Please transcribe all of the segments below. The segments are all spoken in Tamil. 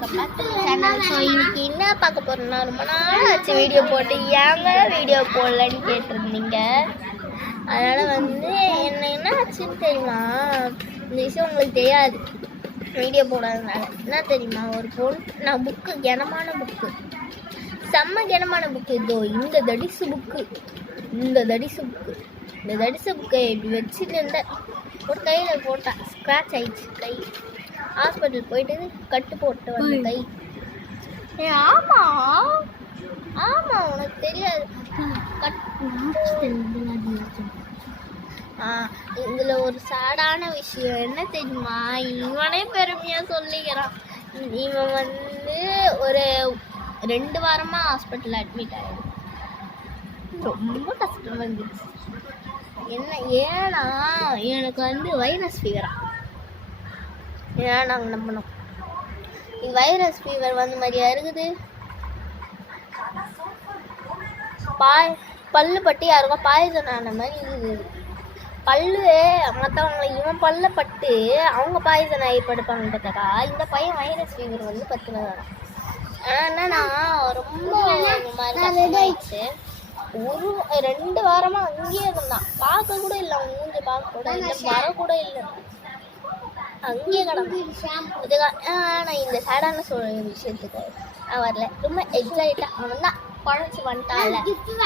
Welcome back to channel. So இன்னைக்கு என்ன பார்க்க போகிறோம்னா, ரொம்ப நாள் ஆச்சு வீடியோ போட்டு, ஏங்க வீடியோ போடலன்னு கேட்டிருந்தீங்க. அதனால் என்ன ஆச்சுன்னு தெரியுமா? இந்த விஷயம் உங்களுக்கு தெரியாது வீடியோ போடாததுனால. என்ன தெரியுமா, ஒரு பொண்ணு நான் புக்கு கனமான புக்கு, செம்ம கனமான புக்கு, இதோ இந்த தடிசு புக்கு, இந்த தடிசு புக்கை இப்படி வச்சுட்டு இருந்தேன். ஒரு கையில் போட்டேன், ஸ்க்ராட்ச் ஆயிடுச்சு கை. ஹாஸ்பிட்டல் போயிட்டு கட்டு போட்டு வந்த கை. ஆமாம் உனக்கு தெரியாது. இதில் ஒரு சேடான விஷயம் என்ன தெரியுமா, இவனே பெருமையாக சொல்லிக்கிறான். இவன் ஒரு 2 வாரமாக ஹாஸ்பிட்டலில் அட்மிட் ஆகிடும். ரொம்ப கஷ்டமாக இருந்துச்சு. ஏன்னா எனக்கு வைரஸ் ஃபீவரா. ஏன்னா நாங்கள் நம்பணும் வைரஸ் ஃபீவர் மாதிரியா இருக்குது. பல்லு பட்டு யாருக்கும் பாய்சன் ஆன மாதிரி இருக்குது. பல்லு மற்றவங்களை இவன் பல்ல பட்டு அவங்க பாய்சன் ஆகி படுப்பாங்க பார்த்தாக்கா, இந்த பையன் வைரஸ் ஃபீவர் பத்துனதான். என்னன்னா ரொம்ப ஆயிடுச்சு. 2 வாரமாக அங்கேயே இருந்தான். பார்க்க கூட இல்லை, அவன் மூஞ்சி பார்க்க கூட இல்லை, வர கூட இல்லை, அங்கேயே கிடந்து. நான் இந்த சேடான விஷயத்துக்கு நான் வரல. ரொம்ப எக்ஸைட்டாக அவன் தான் குழச்சி வந்துட்டான்ல,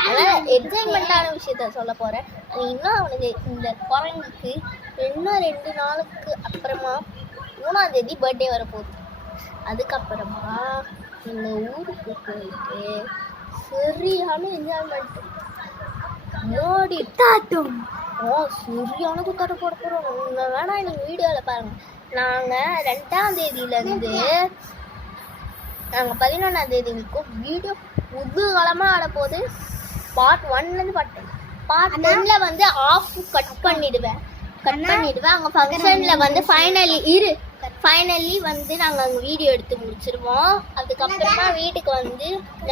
அதனால் எக்ஸைட்மெண்ட்டான விஷயத்த சொல்ல போகிறேன். இன்னும் அவனுக்கு இந்த குரங்குக்கு இன்னும் 2 நாளுக்கு அப்புறமா 3ஆம் தேதி பர்த்டே வரப்போகுது. அதுக்கப்புறமா எங்கள் ஊருக்கு போயிட்டு சரியான என்ஜாய்மெண்ட் ஓடி தாட்டும். சரியான குத்தாட்டம் போட போகிறோம். வேணா நீங்கள் வீடியோவில் பாருங்கள். நாங்கள் 2ஆம் தேதியிலேருந்து நாங்கள் 11ஆம் தேதி வரைக்கும் வீடியோ புதுகாலமாக ஆடப்போகுது. பார்ட் 1லேருந்து பார்ட் 10ல் ஆஃப் கட் பண்ணிடுவேன். அங்கே ஃபங்க்ஷனில் ஃபைனலி நாங்கள் அங்கே வீடியோ எடுத்து முடிச்சிருவோம். அதுக்கப்புறமா வீட்டுக்கு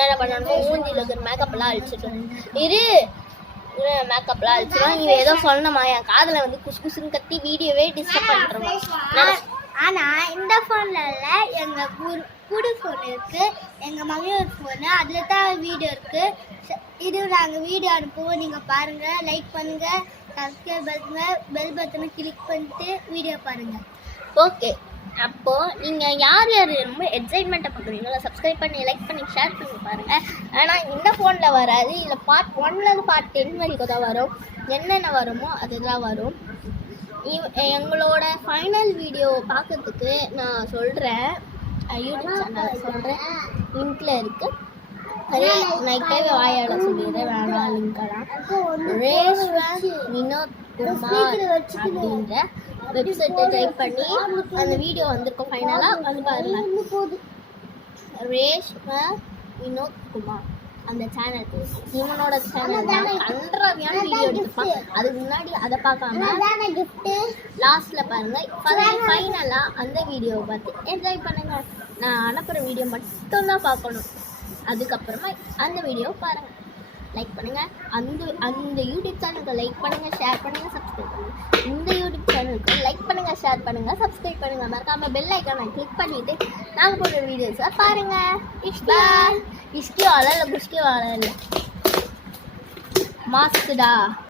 என்ன பண்ணணும், மூஞ்சியில் இருக்கிற மேக்கப்லாம் அழிச்சிட்டோம். மேக்கப்லாம் அழிச்சிடும். நீ ஏதோ சொல்லணுமா, என் காதில் குசுன்னு கத்தி வீடியோவே டிஸ்டர்ப் பண்ணுறோம். ஆனால் இந்த ஃபோனில் இல்லை, எங்கள் புது ஃபோன் இருக்குது, எங்கள் மம்மியோட ஃபோனு, அதில் தான் வீடியோ இருக்குது. இது நாங்கள் வீடியோ அனுப்புவோம், நீங்கள் பாருங்கள், லைக் பண்ணுங்கள், சப்ஸ்கிரைப் பண்ணுங்கள், பெல் பட்டனை கிளிக் பண்ணிட்டு வீடியோ பாருங்கள். ஓகே, அப்போது நீங்கள் யார் ரொம்ப எக்ஸைட்மெண்ட்டை பார்க்குறீங்களோ சப்ஸ்கிரைப் பண்ணி, லைக் பண்ணி, ஷேர் பண்ணி பாருங்கள். ஆனால் இந்த ஃபோனில் வராது. இதில் பார்ட் 1லேருந்து பார்ட் 10 வரைக்கும் தான் வரும். என்னென்ன வருமோ அதுதான் வரும். எங்களோட ஃபைனல் வீடியோ பார்க்கறதுக்கு நான் சொல்கிறேன், யூடியூப் சேனல் சொல்கிறேன், லிங்க்கில் இருக்குது. நைட்டே வாயாட சொல்லிடுறேன், வேணாம் லிங்க்கெல்லாம். ரேஷ்வன் வினோத் குமார் அப்படின்ற வெப்சைட்டை டைப் பண்ணி அந்த வீடியோ வந்திருக்கும். ஃபைனலாக பாருங்கள், ரேஷ்வன் வினோத் குமார் அந்த சேனல். இவனோட சேனல் கன்றாவியான வீடியோ எடுத்துப்பான். அதுக்கு முன்னாடி அதை பார்க்காம லாஸ்ட்டில் பாருங்கள். ஃபைனலாக அந்த வீடியோவை பார்த்து என்ஜாய் பண்ணுங்கள். நான் அனுப்புகிற வீடியோ மட்டும்தான் பார்க்கணும். அதுக்கப்புறமா அந்த வீடியோவை பாருங்கள், லைக் பண்ணுங்கள். அந்த யூடியூப் சேனலுக்கு லைக் பண்ணுங்கள், ஷேர் பண்ணுங்கள், சப்ஸ்கிரைப் பண்ணுங்கள். இந்த யூடியூப் சேனலுக்கு லைக் பண்ணுங்கள், ஷேர் பண்ணுங்கள், சப்ஸ்கிரைப் பண்ணுங்கள். மறக்காமல் பெல் ஐக்கானை கிளிக் பண்ணிவிட்டு நாங்கள் போடுற வீடியோஸை பாருங்கள். இஷ்கி வாழை இல்லை, குஷ்கி வாழை இல்லை, மாஸ்க்குடா.